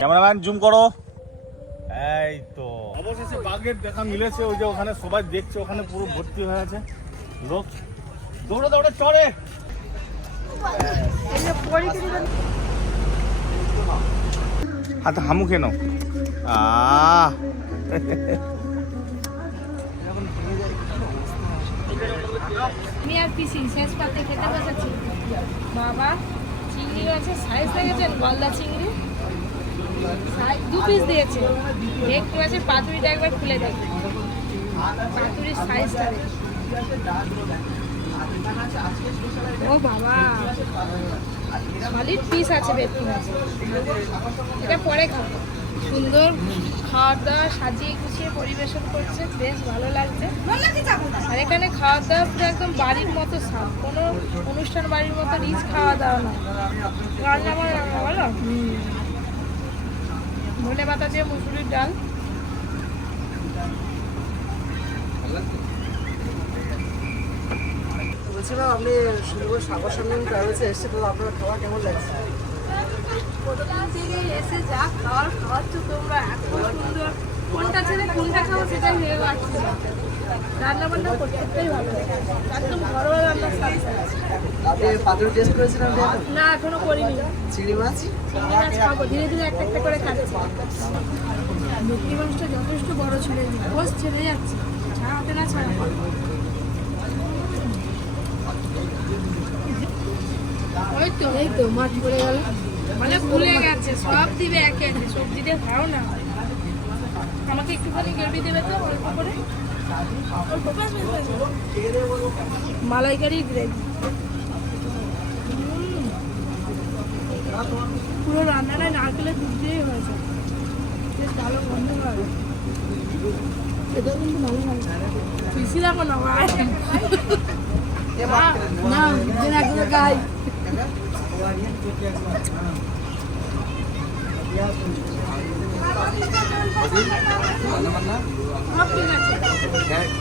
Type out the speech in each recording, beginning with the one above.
Cameraman zoom করো। এই তো। অবশেষে বাঘের দেখা মিলেছে ওই যে ওখানে সবাই দেখছে ওখানে পুরো ভর্তি হয়ে আছে। লোক দৌড়ে দৌড়ে চড়ে। হাতে হামু কেন আহ। আমি আর পিসি, শেষ পাতে খেতে বসেছি। বাবা, চিংড়ি আছে সাইজ দেখেছেন? গলদা চিংড়ি? দু পিস দিয়েছে। একটু আছে, পাতুরিটা একবার খুলে দেখবে পাতুরির সাইজটা। ও বাবা সলিড পিস আছে বেতন এটা পরে খাব। সুন্দর খাওয়ার দাওয়া সাজিয়ে গুছিয়ে পরিবেশন করছে, বেশ ভালো লাগছে। আর এখানে খাওয়া দাওয়া পুরো একদম বাড়ির মতো স্বাদ কোনো অনুষ্ঠান বাড়ির মতো রিচ খাওয়া দাওয়া না রান্না বান্না বলো? ধনে পাতা দিয়ে মুসুরির ডাল। বলছিলাম আপনি সুন্দর সাগর ট্রাভেলসে এসেছে, তো আপনার খাওয়া কেমন লাগছে? প্রথম থেকে এসে যা খাওয়ার খাওয়াচ্ছ তোমরা এত সুন্দর। কোনটা ছেড়ে কোনটা খাব সেটাই ভেবে পাচ্ছি না। রান্না বান্না ভালো। একদম ঘরোয়া রান্নার স্বাদ টেস্ট না এখনও করিনি। চিংড়ি মাছ? চিংড়ি মাছ খাব। ধীরে ধীরে একটা একটা করে খাচ্ছি। মাছটা যথেষ্ট বড় ছেড়ে ছেড়ে যাচ্ছে। ছাড়াতে না ছাড়া ওই তো এই তো মাছ পড়ে গেল। মানে ভুলে গেছে সব দিবে একে একে সবজি দিয়ে খাও না আমাকে একটুখানি গ্রেভি দেবে তো অল্প করে। মালাইকারি গ্রেভি পুরো রান্নাটা নারকেলের দুধ দিয়েই হয়েছে বেশ ভালো গন্ধ হয় এটাও কিন্তু ভালো লাগে না না ঠিক আছে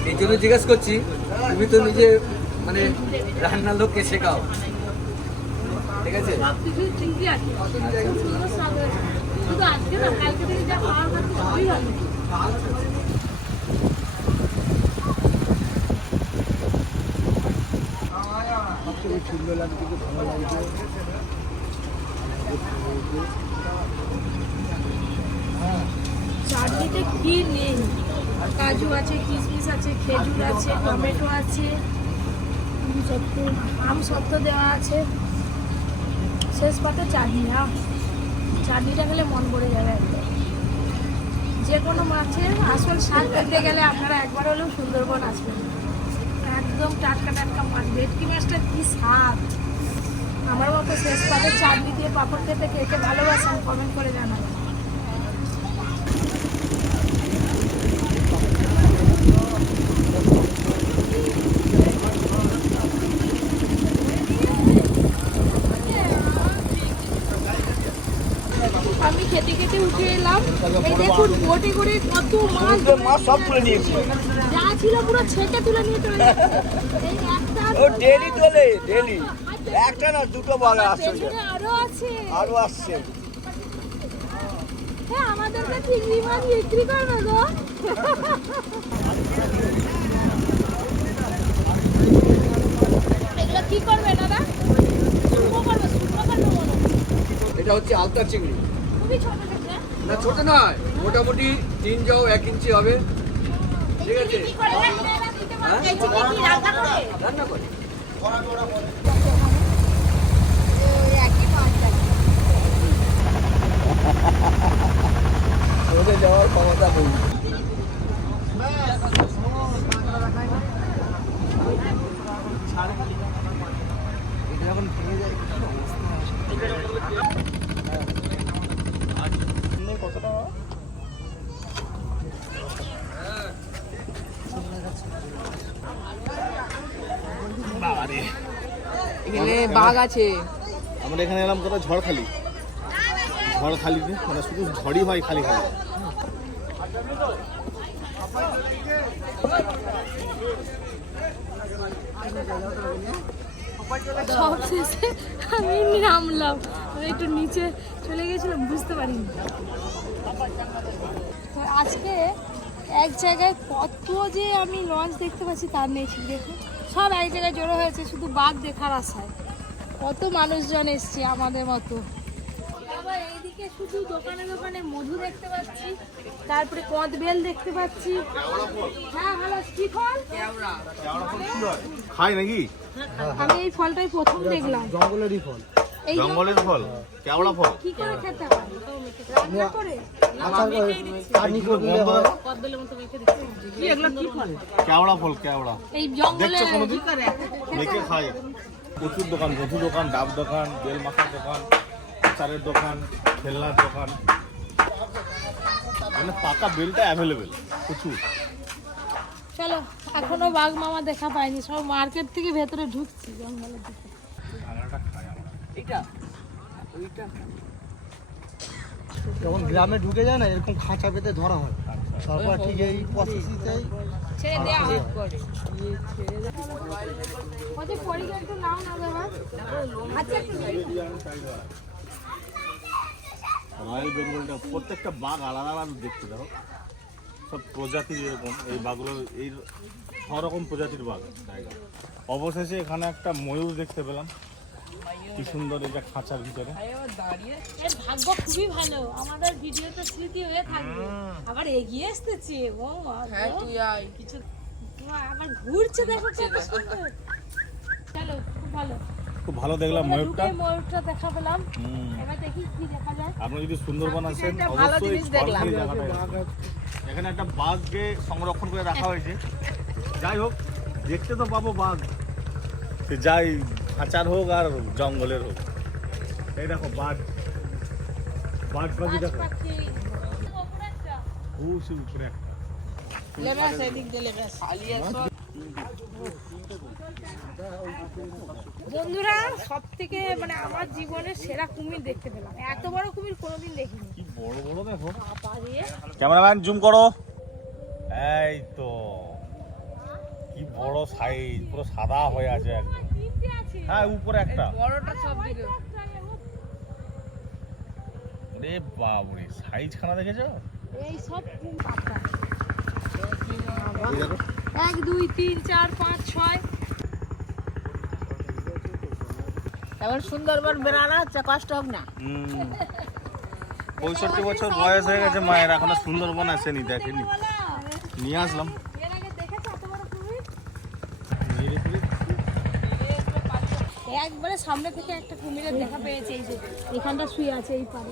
এই জন্য জিজ্ঞেস করছি, তুমি তো নিজে মানে রান্নার লোককে শেখাও। ঠিক আছে? খুব সুন্দর স্বাদ হয়েছে শুধু আজকে না কালকে থেকে যা খাওয়ার খাচ্ছি সবই ভালো চাটনিতে কি নেই। কাজু আছে, কিশমিশ আছে, খেজুর আছে, টমেটো আছে, আম আম দেওয়া আছে। শেষ পাতে চাটনি হ্যাঁ চাটনিটা খেলে মন ভরে যাবে একদম। যে কোনো মাছের আসল স্বাদ পেতে গেলে আপনারা একবার হলেও সুন্দরবন আসবেন। একদম টাটকা টাটকা মাছ। ভেটকি মাছটা কি স্বাদ। আমার মতো শেষ পাতে চাটনি দিয়ে পাপড় খেতে কে ভালোবাসেন, কমেন্ট করে জানাবেন আমি খেতে খেতে উঠে এলাম। এই দেখুন বোটে করে কত মাছ মাছ সব তুলে নিয়েছি। যা ছিল পুরো ছেঁকে তুলে নিয়ে চলে এই একটা ও ডেলি তোলে ডেলি একটা না দুটো বড় আসছে। আরও আছে। আরও আসছে। হ্যাঁ আমাদেরকে চিংড়ি মাছ বিক্রি করবে গো। এগুলো কি করবে দাদা। এটা হচ্ছে আলতা চিংড়ি। না ছোট নয় মোটামুটি তিন যাও এক ইঞ্চি হবে। ঠিক আছে? হ্যাঁ? রান্না করে। বাঘ আছে। আমরা এখানে এলাম কোথাও ঝড়খালি। ঝড়খালিতে? মানে শুধু ঝড়ই হয় খালি খালি। সব শেষে আমি নামলাম। একটু নিচে চলে গেছিলাম বুঝতে পারিনি। আজকে এক জায়গায় কত যে আমি লঞ্চ দেখতে পাচ্ছি তার নেই দেখুন সব এক জায়গায় জড়ো হয়েছে শুধু বাঘ দেখার আশায়। কত মানুষজন এসছে আমাদের মতো। আবার এইদিকে শুধু দোকানে দোকানে মধু দেখতে পাচ্ছি তারপরে কদবেল দেখতে পাচ্ছি। হ্যাঁ ভালো কি ফল? খাই নাকি? আমি এই ফলটাই প্রথম দেখলাম। জঙ্গলেরই ফল। জঙ্গলের ফল? কেওড়া ফল? কি করে খেতে হয়? রান্না করে? কেওড়া ফল কেওড়া। এই জঙ্গলে মেখে প্রচুর দোকান মধু দোকান ডাব দোকান বেল মাখার দোকান আচারের দোকান খেলনার দোকান। মানে পাকা বেলটা অ্যাভেলেবেল প্রচুর। চলো এখনও বাঘ মামা দেখা পাইনি সব মার্কেট থেকে ভেতরে ঢুকছি জঙ্গলের দিকে। ওইটা যখন গ্রামে ঢুকে যায় না এরকম খাঁচা পেতে ধরা হয়। তারপর ঠিক এই ছেড়ে দেওয়া হয় ওদের পরিবার একটু নাও না বাবা। আচ্ছা একটু রয়্যাল বেঙ্গলটা প্রত্যেকটা বাঘ আলাদা আলাদা দেখতে দেখো সব প্রজাতির এরকম এই বাঘগুলো এই ছ রকম প্রজাতির বাঘ। জায়গা অবশেষে এখানে একটা ময়ূর দেখতে পেলাম। কি সুন্দর এটা খাঁচার ভিতরে। এর ভাগ্য খুবই ভালো। আমাদের ভিডিওতে স্মৃতি হয়ে থাকবে। আবার এগিয়ে আসতেছে ও হ্যাঁ তুই আয়। কিছু আবার ঘুরছে দেখো কত সুন্দর। চলো খুব ভালো। খুব ভালো দেখলাম ময়ূরটা। ময়ূরটা দেখা পেলাম। এবার দেখি কি দেখা যায়। আপনি যদি সুন্দরবন আসেন অবশ্যই আসবেন। এখানে একটা বাঘকে সংরক্ষণ করে রাখা হয়েছে। যাই হোক দেখতে তো পাবো বাঘ। যাই খাঁচার হোক আর জঙ্গলের হোক। এই দেখো বাঘ। বাঘ পাখি দেখো। খুব উপরে একটা। বন্ধুরা সব থেকে মানে আমার জীবনের সেরা কুমির দেখতে পেলাম। এত বড় কুমির কোনোদিন দেখিনি। কি বড় বড় দেখো। ক্যামেরাম্যান জুম করো। এই তো। কি বড় সাইজ পুরো সাদা হয়ে আছে একদম। হ্যাঁ উপরে একটা। বড়টা সব দিকে রে বাবরে সাইজ খানা দেখেছ? এই সব কুম পাতা। এক দুই তিন চার পাঁচ ছয়। এবার সুন্দরবন বেড়ানো হচ্ছে কষ্ট হোক না। পঁয়ষট্টি বছর বয়স হয়ে গেছে মায়ের এখনও সুন্দরবন আসেনি দেখেনি। নিয়ে আসলাম এর আগে দেখেছ এত বড় কুমির ধীরে ধীরে একবারে সামনে থেকে একটা কুমিরের দেখা পেয়েছে এই যে এখানটা শুয়ে আছে এই পারে।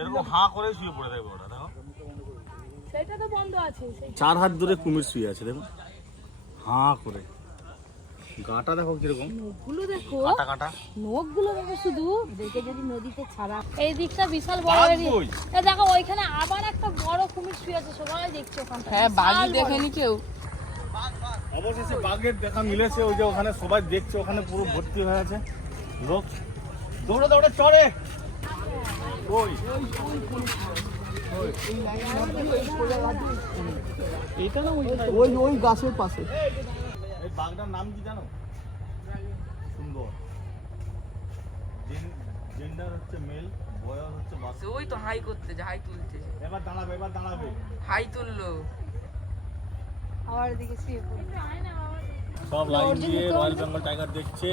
এরকম হাঁ করে শুয়ে পড়ে থাকবে ওটা দেখো। সেটা তো বন্ধ আছে চার হাত ধরে কুমির শুয়ে আছে দেখো। হাঁ করে। গাটা দেখো কীরকম। নখগুলো দেখো। কাটা কাটা। নখগুলো দেখো শুধু। দেখে যদি নদীতে ছাড়া এই দিকটা বিশাল বড় দেখো ওইখানে আবার একটা বড় কুমির শুয়ে আছে সবাই দেখছে ওখানটা হ্যাঁ বাজি দেখেনি কেউ। অবশেষে বাঘের দেখা মিলেছে ওই যে ওখানে সবাই দেখছে ওখানে পুরো ভর্তি হয়ে আছে। লোক দৌড়ে দৌড়ে চড়ে। ওই। ওই ওই গাছের পাশে। এই বাঘটার নাম কি জানো? সুন্দর। জেন্ডার হচ্ছে মেল বয়স হচ্ছে ওই তো হাই করতে হাই তুলতে এবার দাঁড়াবে এবার দাঁড়াবে। হাই তুললো। শুয়ে সব লাইন দিয়ে রয়্যাল বেঙ্গল টাইগার দেখছে।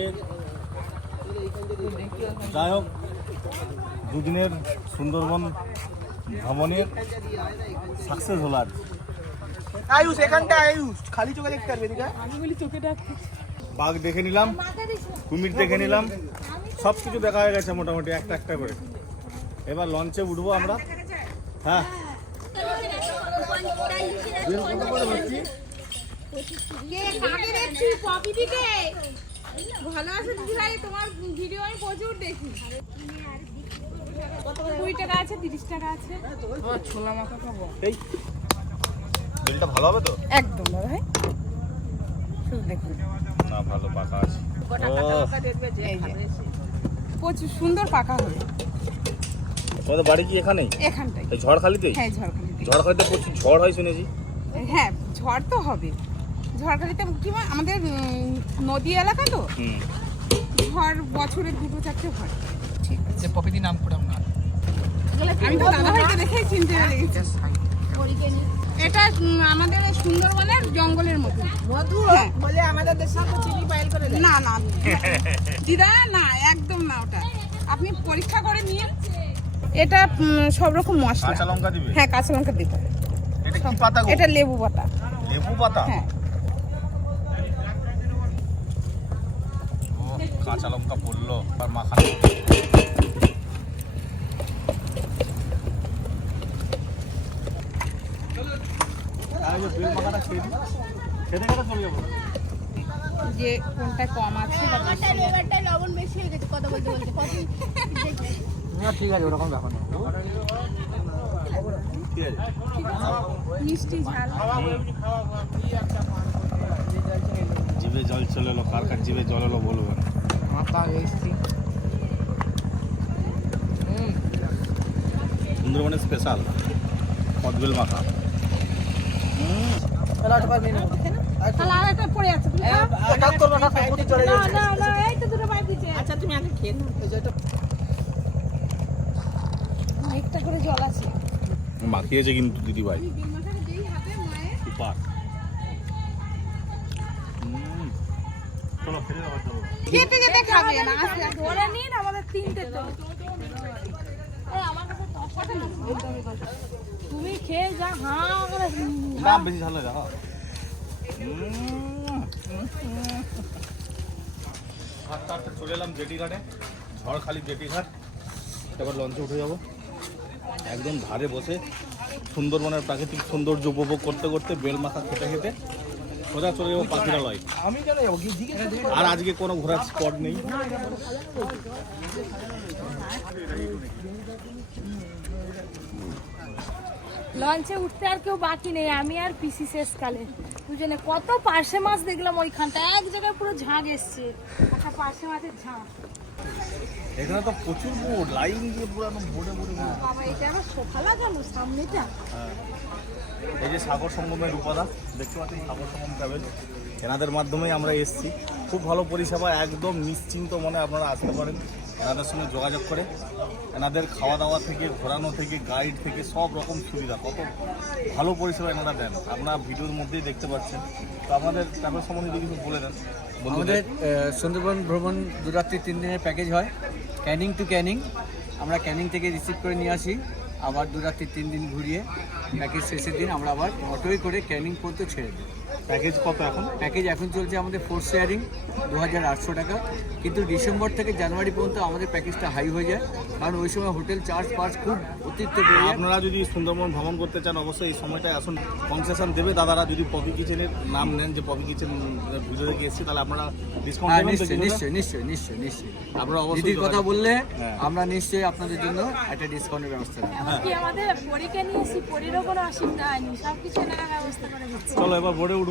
যাই হোক দুদিনের সুন্দরবন ভ্রমণের সাকসেস হলো আর। আয়ুষ এখানটা আয়ুষ খালি চোখে দেখতে পারবে আমি বলি তোকে ডাকতে বাঘ দেখে নিলাম। কুমির দেখে নিলাম সব কিছু দেখা হয়ে গেছে মোটামুটি একটা একটা করে। এবার লঞ্চে উঠবো আমরা। হ্যাঁ। ভালো আছে দিদি ভাই তোমার ভিডিও আমি প্রচুর দেখি। কুড়ি টাকা আছে তিরিশ টাকা আছে। ছোলা মাখা খাব এই ভালো হবে তো? একদম ভাই। শুধু দেখুন। না ভালো পাকা আছে। প্রচুর সুন্দর পাকা হবে। তোমাদের বাড়ি কি এখানেই? এখানটাই। হ্যাঁ ঝড়খালিতে ঝড়খালিতে প্রচুর ঝড় হয় শুনেছি। হ্যাঁ ঝড় তো হবে। ঝড়খালিতে কি বল- আমাদের নদী এলাকা তো? হুম। ঘর বছরে দুটো চারটে হয়। যে প্রকৃতি নাম করে আমরা। আমি তো দাদা ভাইকে দেখেই চিনতে পেরে গেছি। এটা আমাদের সুন্দরবনের জঙ্গলের হ্যাঁ। বলে আমাদের দেশে তো চিনি পাইল করে না না দিদা না একদম না ওটা। আপনি পরীক্ষা করে নিন। এটা সব রকম মশলা। কাঁচা লঙ্কা দিবে? হ্যাঁ কাঁচা লঙ্কা দিতে হবে। এটা কি পাতা এটা লেবু পাতা। লেবু পাতা? হ্যাঁ ও কাঁচা লঙ্কা পড়ল আর মাখানো যে বেল মাখাটা খেয়ে দিই। খেতে খেতে চলে যাব যে কোনটা কম আছে লবণ বেশি হয়ে গেছে কথা বলতে বলতে ঠিক আছে ওরকম ব্যাপার না মিষ্টি ঝাল। জিভে জল চলে এলো কার কার জিভে জল এলো বলবেন? সুন্দরবনের স্পেশাল কদবেল মাখা দুটো পাইপ আচ্ছা তুমি আগে খেয়ে নাও। এই যে এটা। একটা করে জল আছে। মাখিয়েছে কিন্তু দিদিভাই। সুপার। যাব যেতে খাবে না আস্তে ধরে নিন আমাদের তিনটে তো। তুমি খেয়ে যা হাঁ করে বেশি ঝাল লাগে হ্যাঁ। হাঁটতে হাঁটতে চলে এলাম জেটি ঘাটে ঝড়খালি জেটি ঘাট। এবার লঞ্চে উঠে যাব। একদম ধারে বসে সুন্দরবনের প্রাকৃতিক সৌন্দর্য উপভোগ করতে করতে বেল মাথা খেতে খেতে সোজা চলে যাব পাখিরালয়। আর আজকে কোনো ঘোরার স্পট নেই। লঞ্চে উঠতে আর কেউ বাকি নেই, আমি আর পিসি শেষ শেষকালে দুজনে কত পার্শে মাছ দেখলাম ওইখানটা এক জায়গায় পুরো ঝাঁক এসছে। একটা পার্শে মাছের ঝাঁক। এখানে তো প্রচুর বোর্ড লাইন দিয়ে পুরো একদম বোটে বোটে বোট। বাবা এটা আমার সোফা লাগানো সামনেটা হ্যাঁ। এই যে সাগর সঙ্গমের উপাদান দেখতে পাচ্ছেন সাগর সঙ্গম ট্রাভেল এনাদের মাধ্যমেই আমরা এসেছি খুব ভালো পরিষেবা একদম নিশ্চিন্ত মনে আপনারা আসতে পারেন এনাদের সঙ্গে যোগাযোগ করে, এনাদের খাওয়া দাওয়া থেকে, ঘোরানো থেকে গাইড থেকে সব রকম সুবিধা, কত ভালো পরিষেবা এনারা দেন। আপনারা ভিডিওর মধ্যেই দেখতে পাচ্ছেন। তো আপনাদের ট্রাভেল সম্বন্ধে কিছু বলে দেন আমাদের সুন্দরবন ভ্রমণ দু রাত্রি তিন দিনের প্যাকেজ হয়। ক্যানিং টু ক্যানিং। আমরা ক্যানিং থেকে রিসিভ করে নিয়ে আসি। আবার দু রাত্রি তিন দিন ঘুরিয়ে প্যাকেজ শেষের দিন আমরা আবার অটোয় করে ক্যানিং পর্যন্ত ছেড়ে দিই। প্যাকেজ কত এখন? প্যাকেজ এখন চলছে আমাদের ফোর শেয়ারিং দু হাজার আটশো টাকা। কিন্তু ডিসেম্বর থেকে জানুয়ারি পর্যন্ত আমাদের প্যাকেজটা হাই হয়ে যায়। কারণ ওই সময় হোটেল চার্জ ফার্জ খুব অতিরিক্ত বেড়ে আপনারা যদি সুন্দরবন ভ্রমণ করতে চান অবশ্যই এই সময়টায় আসুন। কনসেশন দেবে দাদারা যদি পপি কিচেনের নাম নেন যে পপি কিচেন ভিডিও দেখে এসেছি তাহলে আপনারা ডিসকাউন্ট হ্যাঁ নিশ্চয়ই? নিশ্চয়ই নিশ্চয়ই নিশ্চয়ই নিশ্চয়ই। আপনারা অবশ্যই কথা বললে হ্যাঁ। আমরা নিশ্চয়ই আপনাদের জন্য একটা ডিসকাউন্টের ব্যবস্থা আমাদের পরীকে নিয়ে এসি পরীরও কোনো অসুবিধা হয়নি সব কিছু এনারা ব্যবস্থা করে দিচ্ছে। চলো এবার বোর্ডে উঠবো।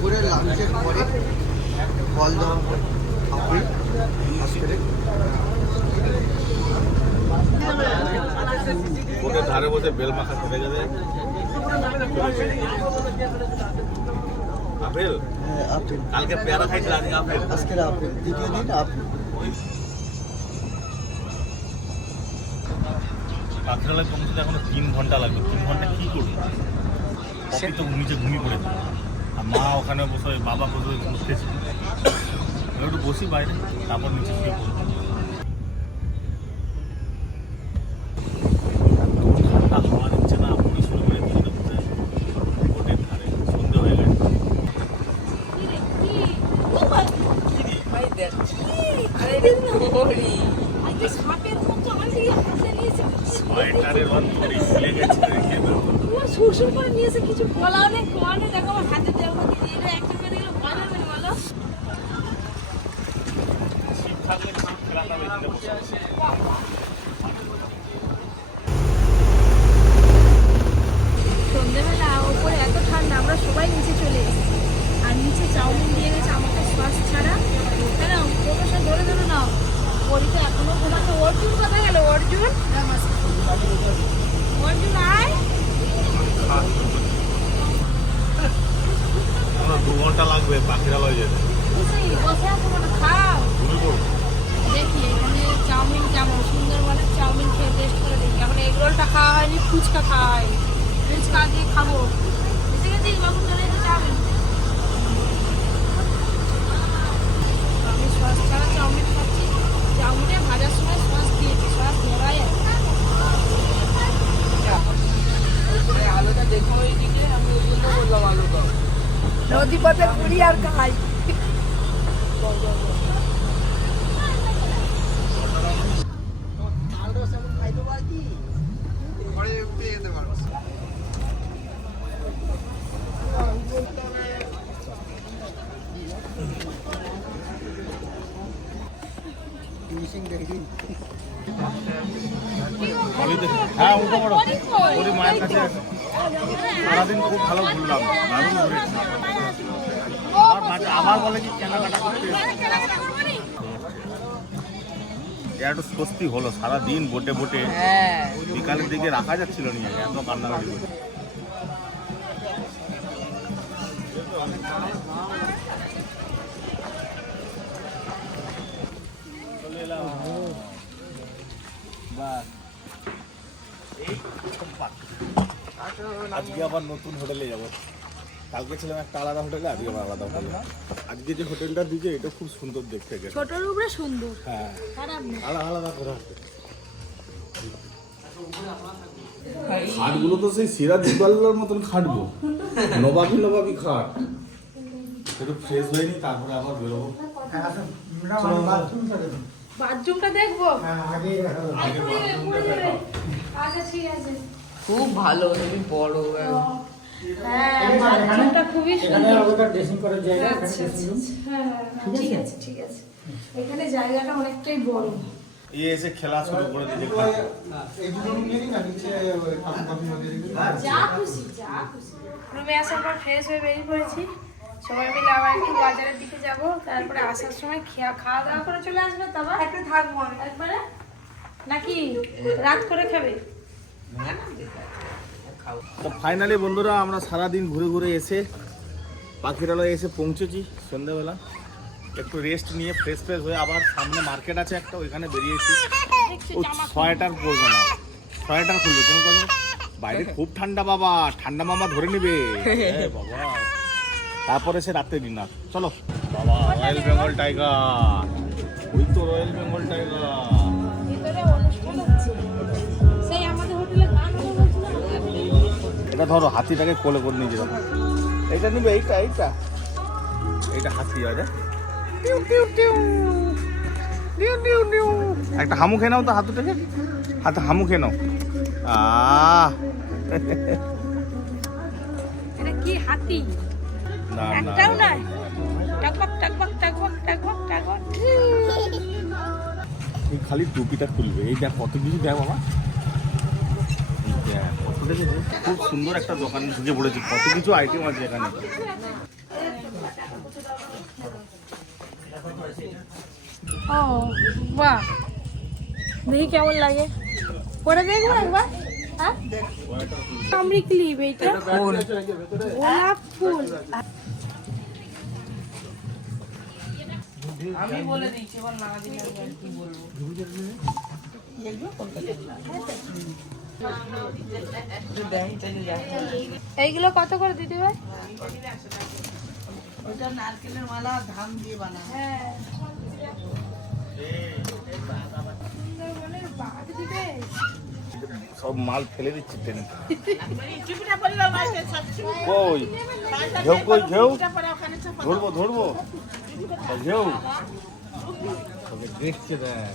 দুপুরে লাঞ্চের পরে ফল দেওয়া আপেল আসলে ধারে বসে বেল মাখা খেতে যাবে। আপেল? হ্যাঁ আপেল। কালকে পেয়ারা খাইছিল আজকে আপেল। আজকের আপেল দ্বিতীয় দিন আপেল। পৌঁছতে এখনও তিন ঘণ্টা লাগবে। তিন ঘণ্টা কি করব? সে তো নিচে ঘুমিয়ে পড়েছে। আর মা ওখানে বসে বাবা বসে একটু বসি বাইরে তারপর নিচে শুয়ে পড়ব ঠান্ডা হাওয়া দিচ্ছে না পুরো শুরু করে দিচ্ছে বসে বোটের ধারে সন্ধে হয়ে গেছে আজকে সাপের মতো আমার দিকে হাতে নিয়েছে সোয়েটারের অন্তরে খুলে গেছে রেখে দেবো পুরো সুরসুর করে নিয়েছে কিছু বলাও নেই কোয়া নেই দেখো আমার হাতে দেবো দিয়ে এটা একটা করে দেখলে ভয় লাগবে না বলো শীত থাকলে ঠান্ডা খেলাটা মেঝেতে বসে আছে। সন্ধ্যেবেলা ওপরে এত ঠান্ডা আমরা সবাই নিচে চলে এসেছি আর নিচে চাউমিন দিয়ে গেছে আমাকে শ্বাস ছাড়া কেন তোমরা সব ধরে ধরে নাও পরিতে এখনও ঘুমাচ্ছে অর্জুন কোথায় গেল অর্জুন অর্জুন আয় আমার দু ঘণ্টা লাগবে পাখিরালয় যেতে বুঝলি বসে আছো মানে খাও ঘুরবো দেখি এখানে চাউমিন কেমন সুন্দরবনের চাউমিন খেয়ে টেস্ট করে দেখি এখন এগ রোলটা খাওয়া হয়নি ফুচকা খাওয়া হয়নি ফুচকা দিয়ে খাব এসে গেছিস বাবু চলে এসে চাউমিন আমি সস ছাড়া চাউমিন খাচ্ছি চাউমিনে ভাজার সময় সস দিয়েছি সস দেওয়াই আছে আলোটা দেখো ওইদিকে আমি ওই জন্য বললাম আলোটা নদী পথে ঘুরি আর খাই। হ্যাঁ উঠো বড়। ওরই মায়ের কাছে আছে সারাদিন খুব ভালো ঘুরলাম, দারুণ ঘুরেছি আবার বলে কি কেনাকাটা করতে একটু স্বস্তি হলো, সারাদিন বোটে বোটে বিকালের দিকে রাখা যাচ্ছিল নিয়ে, এত কান্নাকাটি বাস। এই। আজকে আবার নতুন হোটেলে যাব। কালকে ছিলাম একটা আলাদা হোটেলে আজকে আবার আলাদা হোটেলে। আজকে যে হোটেলটা দিয়েছে এটা খুব সুন্দর দেখতে গেছে। ছোটর উপরে সুন্দর। হ্যাঁ। আলাদা আলাদা করে আছে। খাটগুলো তো সেই সিরাজ দুবাল্লার মতন খাটবো। নবাবি নবাবি খাট। একটু ফ্রেশ হয়ে নি তারপরে আবার বেরোবো। বাথরুমটা দেখব? পুড়ে যাবে। আচ্ছা ঠিক আছে। খুব ভালো তুমি বড় হ্যাঁ। বাথরুমটা খুবই সুন্দর। ড্রেসিং করার জায়গা আচ্ছা আচ্ছা আচ্ছা। হ্যাঁ হ্যাঁ, ঠিক আছে? ঠিক আছে। এখানে জায়গাটা অনেকটাই বড়। এই এসে খেলা শুরু করে দিয়েছে এই দুটো রুম আসার পর ফ্রেশ হয়ে বেরিয়ে পড়েছি। সবাই মিলে আবার একটু বাজারের দিকে যাব। তারপরে আসার সময় খেয়া খাওয়া দাওয়া করে চলে আসবে তারপর একটু থাকব আমি। একবারে? নাকি? রাত করে খাবে? তো ফাইনালি বন্ধুরা আমরা সারাদিন ঘুরে ঘুরে এসে পাখিরালয়ে এসে পৌঁছেছি সন্ধ্যাবেলা। একটু রেস্ট নিয়ে ফ্রেশ ফ্রেশ হয়ে আবার সামনে মার্কেট আছে একটা ওইখানে বেরিয়েছি। ও সোয়েটার পরবে না। সোয়েটার খুলবে কেন কেন বাইরে খুব ঠান্ডা বাবা ঠান্ডা মামা ধরে নেবে। বাবা। তারপরে সে রাত্রে ডিনার চলো। বাবা রয়্যাল বেঙ্গল টাইগার ওই তো রয়্যাল বেঙ্গল টাইগার এটা ধরো হাতিটাকে কোলে করে নিয়ে যেতে এইটা নিবে এইটা এইটা। এইটা হাতি আছে একটা হামু খেয়ে নাও তো হাতুটাকে। হাতে হামু খেয়ে নাও। আহ। এটা কি হাতি? না না। একটাও নাই? টকবক টকবক টকবক টকবক টকবক। খালি টুপিটা খুলবে। এই দেখ কত কিছু দেখ বাবা। খুব সুন্দর একটা দোকান ঢুকে পড়েছি। কত কিছু আইটেম আছে এখানে। ও বাহ। দেখি কেমন লাগে। পরে দেখব একবার। হ্যাঁ? আমরি ক্লিপ এইটা। গোলাপ ফুল। আমি বলে দিচ্ছি এবার না দিলে কি বলব? দেয় চলে যায় এইগুলো কত করে দিতে ভাই? ওটা নারকেলের মালা ধান দিয়ে বানায় হ্যাঁ। সব মাল ফেলে দিচ্ছি ট্রেনে কই? ঘেউ কই ঘেউ ধরবো ধরবো? ঘেউ দেখছে দেখ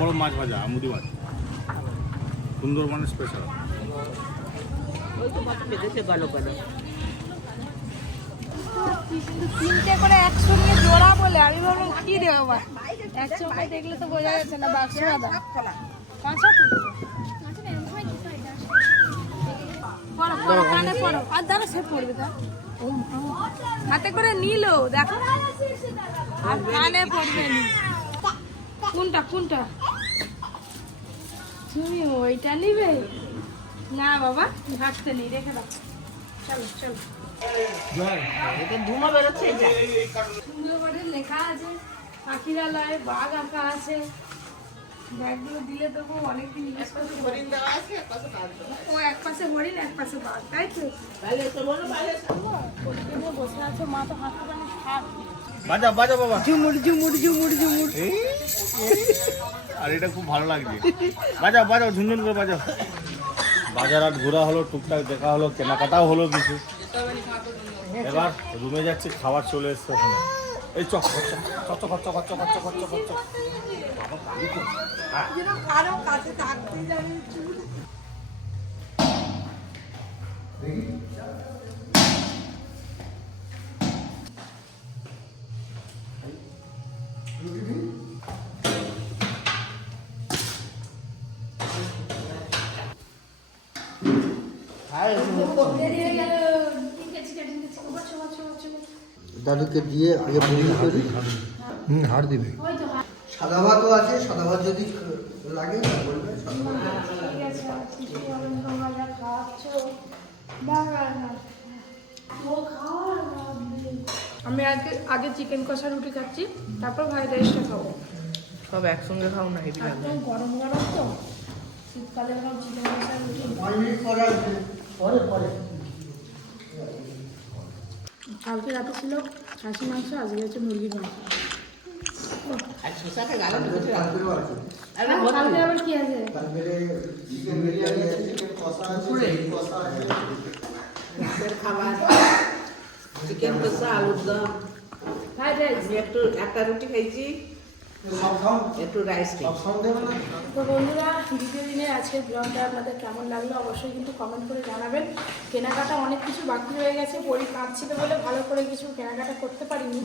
বড় মাছ ভাজা আমুদি মাছ। সুন্দরবনের স্পেশাল তিনটে করে একসঙ্গে বলে আমি ভাবলাম একসঙ্গে দেখলে তো বোঝা যাচ্ছে না হাতে করে নিল দেখো। আর কানে পড়বে কোনটা কোনটা? তুমি ওইটা নিবে? না বাবা ঘাটতে নেই রেখে দাও। চলো চলো। বেরোচ্ছে লেখা আছে বাঘ আঁকা আছে। ব্যাগগুলো দিলে ইউজ করতে দেওয়া আছে ও এক পাশে হরিণ এক পাশে বাঘ তাই তো? বসে আছে মা তো হাঁটতে থাক বাজা বাজা বাবা ঝুমুর ঝুমুর ঝুমুর ঝুমুর আর এটা খুব ভালো লাগছে বাজাও বাজাও ঝুনঝুন করে বাজাও বাজার হাট ঘোরা হলো টুকটাক দেখা হলো কেনাকাটাও হলো কিছু এবার রুমে যাচ্ছে খাবার চলে এসছে ওখানে এই চক চক চক চক চক চক চক চক চক হয়ে দাদুকে দিয়ে আগে বলি করি। হুম হাড় দিবে। সাদা ভাতও আছে সাদা ভাত যদি লাগে বলবে সাদা আমি আগে আগে চিকেন কষা রুটি খাচ্ছি তারপর ফ্রাইড রাইসটা খাব। সব একসঙ্গে খাও না হেভি একদম গরম গরম তো। শীতকালে চিকেন কষা রুটি। পরে পরে। কালকে রাতে ছিল খাসি মাংস আজকে হচ্ছে মুরগির মাংস। আবার চিকেন হ্যাঁ, কষা দম। একটা রুটি খাইছি। একটু রাইস তো বন্ধুরা দ্বিতীয় দিনে আজকের ব্লগটা আপনাদের কেমন লাগল অবশ্যই কিন্তু কমেন্ট করে জানাবেন। কেনাকাটা অনেক কিছু বাকি হয়ে গেছে পরি কাঁদছিল বলে ভালো করে কিছু কেনাকাটা করতে পারিনি।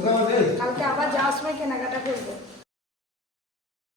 কালকে আবার যাওয়ার সময় কেনাকাটা করব।